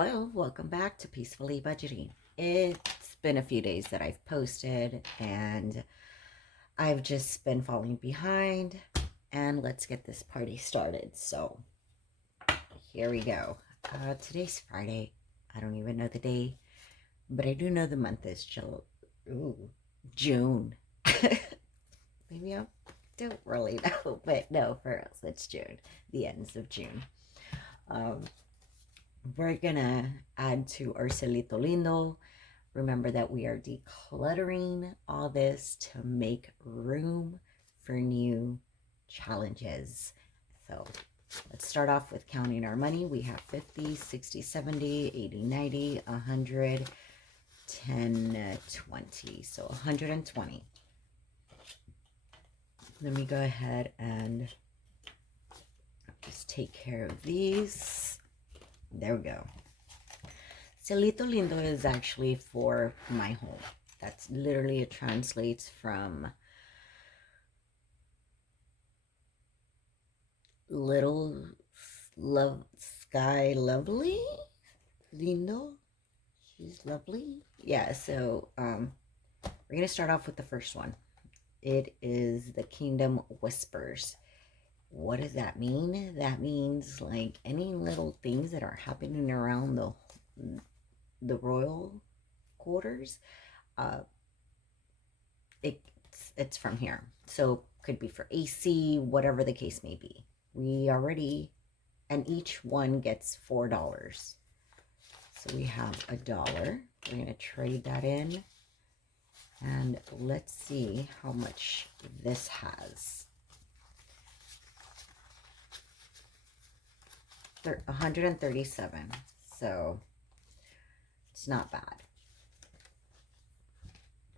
Hello, welcome back to Peacefully Budgeting. It's been a few days that I've posted and I've just been falling behind, and let's get this party started. So here we go. Today's Friday. I don't even know the day, but I do know the month is June. Maybe I don't really know, but no, for us it's June, the ends of June. We're gonna add to our Cielito Lindo. Remember that we are decluttering all this to make room for new challenges. So let's start off with counting our money. We have 50, 60, 70, 80, 90, 100, 10, 20. So 120. Let me go ahead and just take care of these. There we go. Cielito Lindo is actually for my home. That's literally, it translates from little love sky lovely lindo. She's lovely. Yeah, so we're gonna start off with the first one. It is the Kingdom Whispers. What does that mean? That means like any little things that are happening around the royal quarters. It's from here. So could be for AC, whatever the case may be. We already, and each one gets $4. So we have $1. We're going to trade that in. And let's see how much this has. 137. So it's not bad.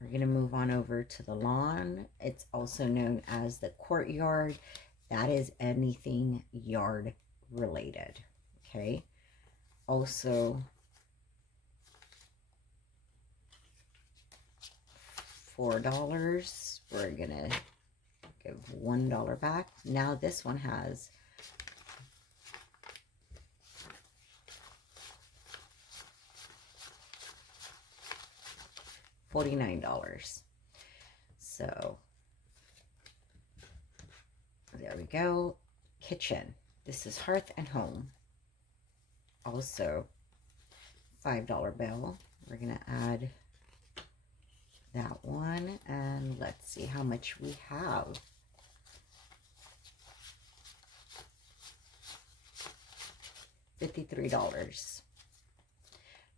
We're going to move on over to the lawn. It's also known as the courtyard. That is anything yard related. Okay. Also, $4. We're going to give $1 back. Now this one has $49. So there we go. Kitchen. This is Hearth and Home. Also $5 bill. We're gonna add that one, and let's see how much we have. $53.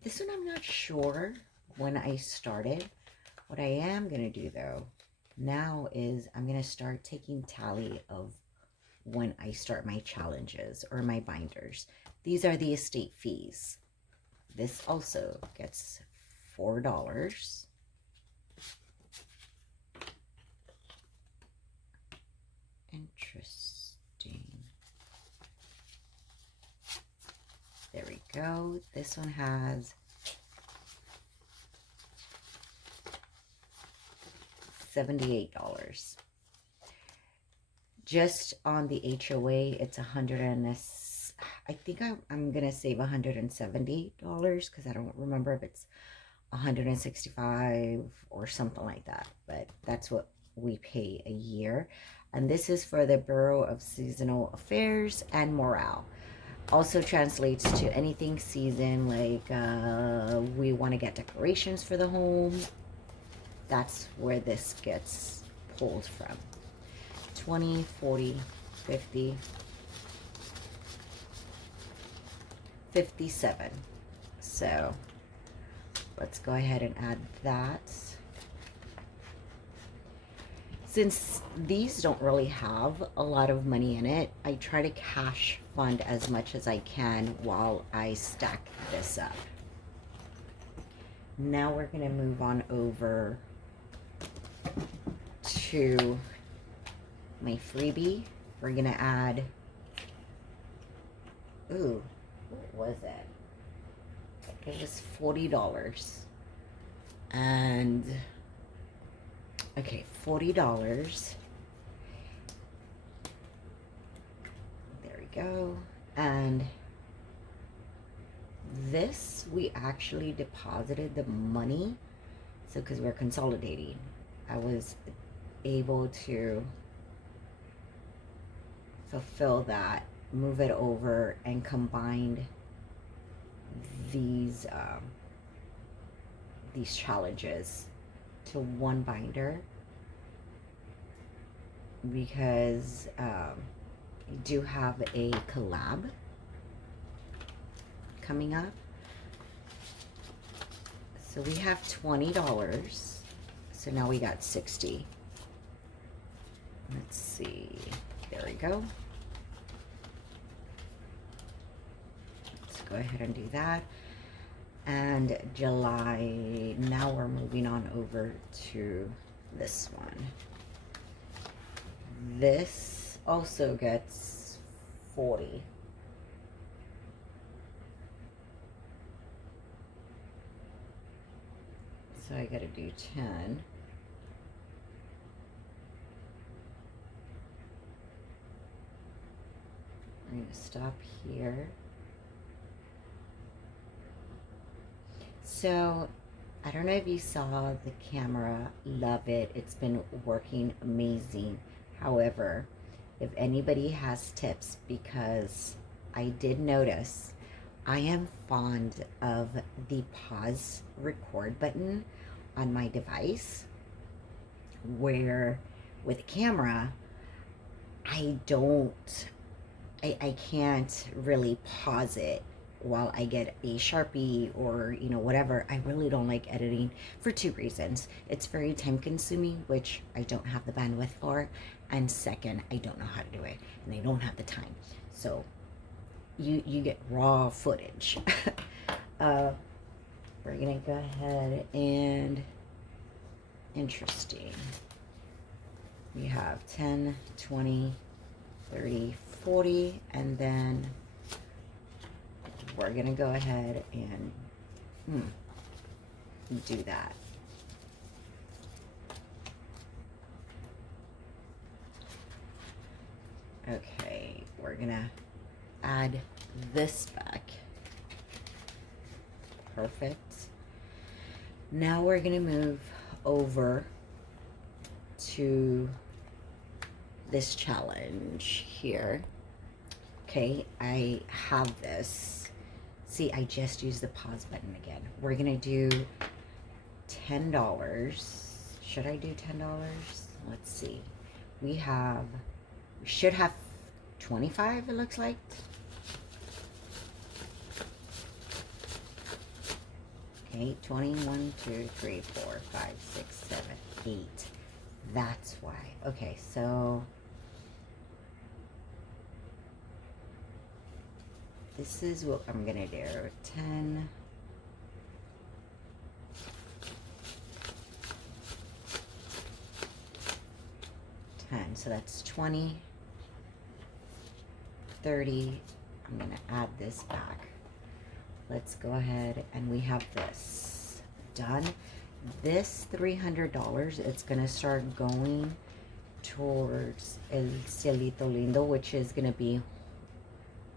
This one I'm not sure when I started. What I am going to do though now is I'm going to start taking tally of when I start my challenges or my binders. These are the estate fees. This also gets $4. Interesting. There we go. This one has $78. Just on the HOA, it's I think I'm gonna save $170 because I don't remember if it's 165 or something like that, but that's what we pay a year. And this is for the Bureau of Seasonal Affairs and Morale. Also translates to anything season, like we want to get decorations for the home. That's where this gets pulled from. 20, 40, 50, 57. So let's go ahead and add that. Since these don't really have a lot of money in it, I try to cash fund as much as I can while I stack this up. Now we're going to move on over to my freebie. We're gonna add, ooh, what was it? It was $40. And okay, $40. There we go. And this, we actually deposited the money. So, because we're consolidating, I was able to fulfill that, move it over, and combined these challenges to one binder, because we do have a collab coming up. So we have $20. So now we got 60. Let's see. There we go. Let's go ahead and do that. And July, now we're moving on over to this one. This also gets 40. So I gotta do 10. I'm gonna stop here. So I don't know if you saw the camera. Love it. It's been working amazing. However, if anybody has tips, because I did notice I am fond of the pause record button on my device, where with camera, I can't really pause it while I get a Sharpie or, you know, whatever. I really don't like editing for two reasons. It's very time consuming, which I don't have the bandwidth for. And second, I don't know how to do it and I don't have the time. So you get raw footage. We're gonna go ahead and, interesting. We have 10, 20, 30, 40, and then we're gonna go ahead and do that. Okay, we're gonna add this back. Perfect. Now we're gonna move over to this challenge here. Okay, I have this. See, I just used the pause button again. We're gonna do $10. Should I do $10? Let's see. We should have 25, it looks like. Okay, 21, 2, 3, 4, 5, 6, 7, 8. That's why. Okay, so this is what I'm gonna do. 10. So that's 20, 30. I'm gonna add this back. Let's go ahead and we have this done. This $300, it's gonna start going towards El Cielito Lindo, which is gonna be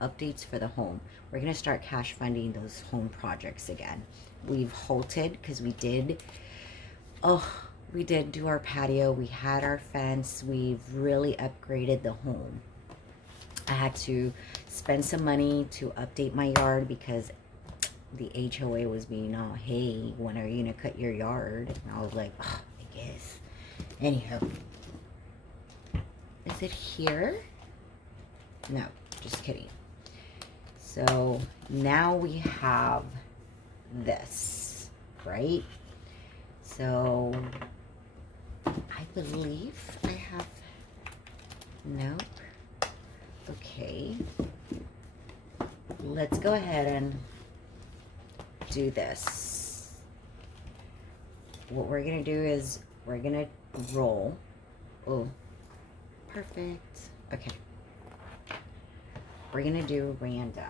updates for the home. We're gonna start cash funding those home projects again. We've halted because we did do our patio, we had our fence, we've really upgraded the home. I had to spend some money to update my yard because the HOA was being all, hey, when are you gonna cut your yard? And I was like, oh, I guess. Anyhow, is it here? No, just kidding. So now we have this, right? So I believe I have, nope. Okay, let's go ahead and do this. What we're gonna do is we're gonna roll. Oh, perfect. Okay, we're gonna do random.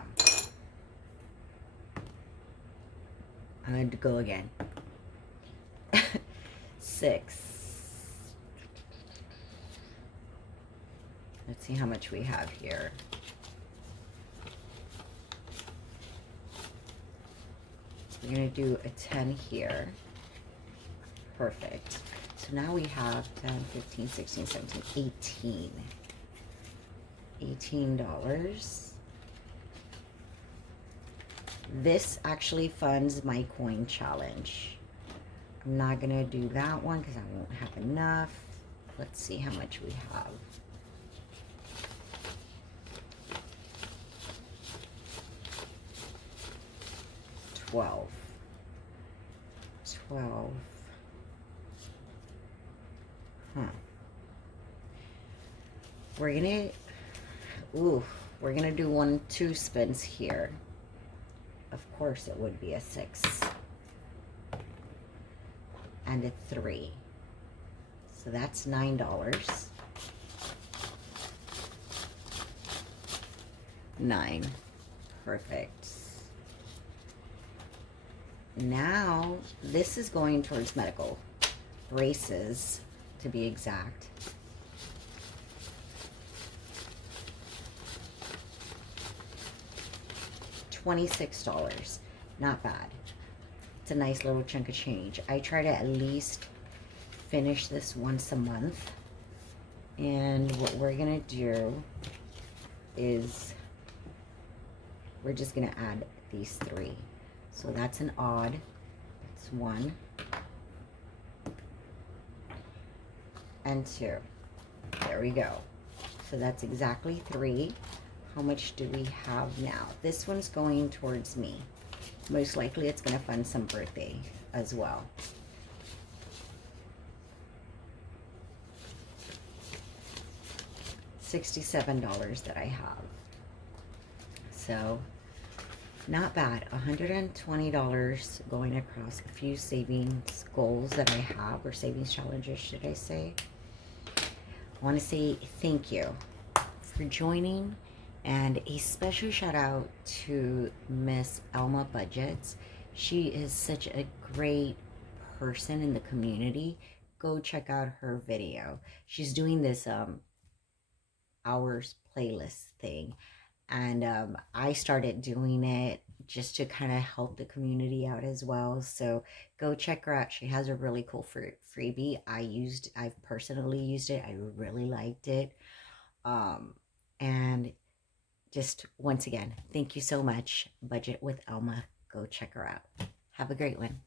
I'm gonna go again. 6. Let's see how much we have here. We're going to do a 10 here. Perfect. So now we have 10, 15, 16, 17, 18. $18. This actually funds my coin challenge. I'm not going to do that one because I won't have enough. Let's see how much we have. $12. We're gonna do 2 spins here. Of course it would be a 6 and a 3. So that's $9. 9. Perfect. Now this is going towards medical braces, to be exact. $26. Not bad. It's a nice little chunk of change. I try to at least finish this once a month. And what we're gonna do is we're just gonna add these 3. So that's an odd. It's 1 and 2. There we go. So that's exactly 3. How much do we have now? This one's going towards me. Most likely it's going to fund some birthday as well. $67 that I have. So not bad. $120 going across a few savings goals that I have, or savings challenges, should I say. I want to say thank you for joining, and a special shout out to Miss Alma Budgets. She is such a great person in the community. Go check out her video. She's doing this hours playlist thing, and I started doing it just to kind of help the community out as well. So go check her out. She has a really cool freebie. I've personally used it. I really liked it. And just once again, thank you so much. Budget with Alma. Go check her out. Have a great one.